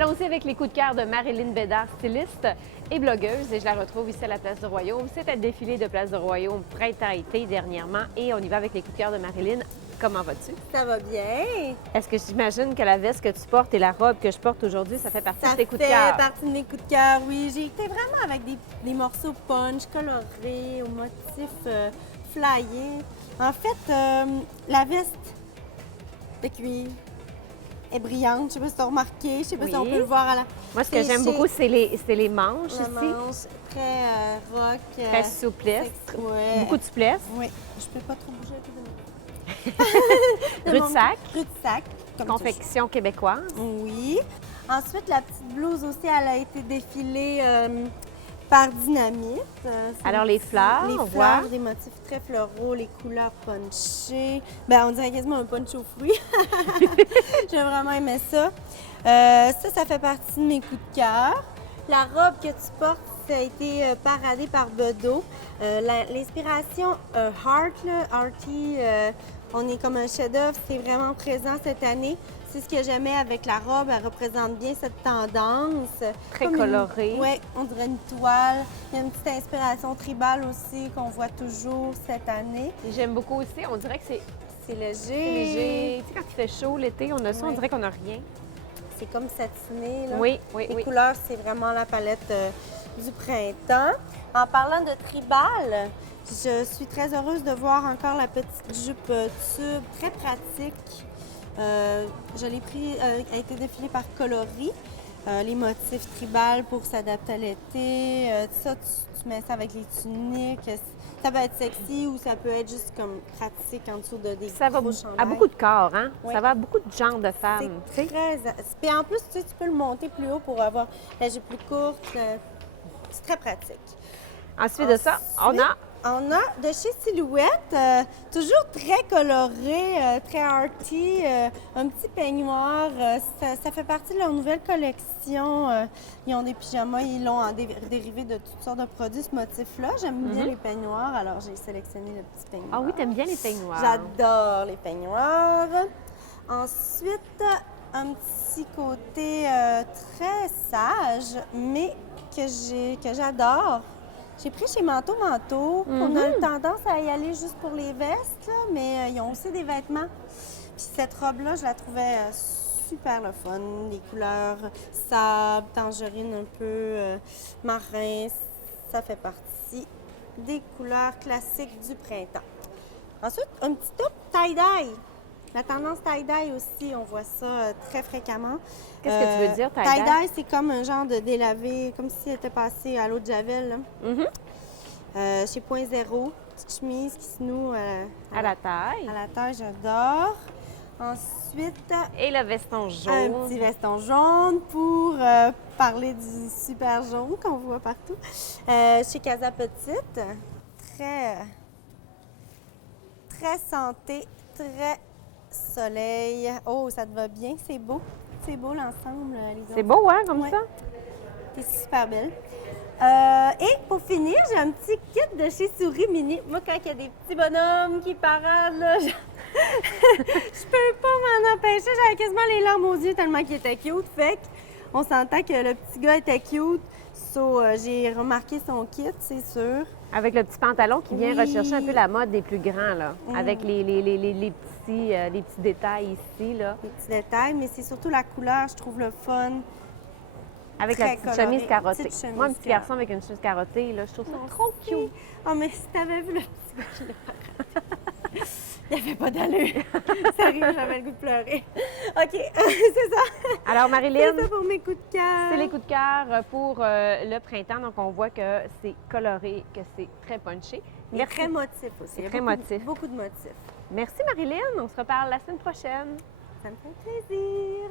Allons-y avec les coups de cœur de Marilyn Bédard, styliste et blogueuse. Et je la retrouve ici à la Place du Royaume. C'est un défilé de Place du Royaume printemps-été dernièrement. Et on y va avec les coups de cœur de Marilyn. Comment vas-tu? Ça va bien. Est-ce que j'imagine que la veste que tu portes et la robe que je porte aujourd'hui, ça fait partie de tes coups de Ça cœur? fait partie de mes coups de cœur, oui. J'ai été vraiment avec des morceaux punch, colorés, au motif flyé. En fait, la veste de cuir est brillante. Je sais pas si tu as remarqué. Je sais pas si on peut le voir à la... Moi, ce que j'aime beaucoup, c'est les manches La ici. manche, très rock. Très souplesse. Ouais. Beaucoup de souplesse. Oui. Je peux pas trop bouger. Rue de sac. Rue de sac. Comme Confection québécoise. Oui. Ensuite, la petite blouse aussi, elle a été défilée par Dynamite. Alors, les fleurs, les on fleurs, voit. des motifs très floraux, les couleurs punchées. Ben, on dirait quasiment un punch aux fruits. J'ai vraiment aimé ça. Ça fait partie de mes coups de cœur. La robe que tu portes, ça a été paradée par Bedeau. L'inspiration Heart, là, Arty, on est comme un chef-d'œuvre, c'est vraiment présent cette année. C'est ce que j'aimais avec la robe, elle représente bien cette tendance. Très colorée. Oui, on dirait une toile. Il y a une petite inspiration tribale aussi qu'on voit toujours cette année. J'aime beaucoup aussi. On dirait que c'est C'est léger. léger. Tu sais, quand il fait chaud l'été, on a ça, on Ouais. dirait qu'on n'a rien. C'est comme satiné. Là. Oui, oui, Les oui. couleurs, c'est vraiment la palette du printemps. En parlant de tribal, je suis très heureuse de voir encore la petite jupe tube, très pratique. Je l'ai pris, elle a été défilée par Coloris. Les motifs tribal pour s'adapter à l'été. Ça, tu mets ça avec les tuniques. Ça peut être sexy ou ça peut être juste comme pratique en dessous de des Ça va gros à chandails. beaucoup de corps, hein? Oui. Ça va à beaucoup de genres de femmes. tu C'est sais. très... Puis en plus, tu sais, tu peux le monter plus haut pour avoir la jupe plus courte. C'est très pratique. Ensuite de ça, on a On a de chez Silhouette, toujours très coloré, très arty, un petit peignoir. Ça fait partie de leur nouvelle collection. Ils ont des pyjamas, ils l'ont en dérivé de toutes sortes de produits, ce motif-là. J'aime bien les peignoirs, alors j'ai sélectionné le petit peignoir. Ah oui, t'aimes bien les peignoirs. J'adore les peignoirs. Ensuite, un petit côté très sage, mais que j'adore. J'ai pris chez Manteau Manteau. On a une tendance à y aller juste pour les vestes, là, mais ils ont aussi des vêtements. Puis cette robe-là, je la trouvais super le fun. Les couleurs sable, tangerine un peu, marin, ça fait partie des couleurs classiques du printemps. Ensuite, un petit top tie-dye. La tendance tie-dye aussi, on voit ça très fréquemment. Qu'est-ce que tu veux dire, tie-dye? Tie-dye, c'est comme un genre de délavé, comme si elle était passée à l'eau de Javel. Là. Chez Point Zéro, petite chemise qui se noue À la taille. à la taille, j'adore. Ensuite, Et le veston un jaune. petit veston jaune pour parler du super jaune qu'on voit partout. Chez Casa Petite, très santé, très soleil. Oh, ça te va bien, c'est beau. C'est beau l'ensemble, les C'est beau, hein, comme Ouais. ça? T'es super belle. Et pour finir, j'ai un petit kit de chez Souris Mini. Moi, quand il y a des petits bonhommes qui paradent, là, je peux pas m'en empêcher. J'avais quasiment les larmes aux yeux tellement qu'il était cute. Fait qu'on s'entend que le petit gars était cute. So, j'ai remarqué son kit, c'est sûr. Avec le petit pantalon qui vient Oui. rechercher un peu la mode des plus grands, là. Avec les petits détails ici, là. Les petits détails, mais c'est surtout la couleur, je trouve le fun. Avec la Très petite coloré. chemise carottée. Petite chemise Moi, un petit garçon avec une chemise carottée, là, je trouve ça trop cute. Oh, mais si t'avais vu le petit gars qui l'a raconté, il avait pas d'allure. Sérieux, j'avais le goût de pleurer. OK, c'est ça. Alors, Marilyn, C'est ça pour mes coups de cœur. c'est les coups de cœur pour le printemps. Donc, on voit que c'est coloré, que c'est très punché. Et très motif aussi. Il y a Très motif. Beaucoup de motifs. Merci, Marilyn. On se reparle la semaine prochaine. Ça me fait plaisir.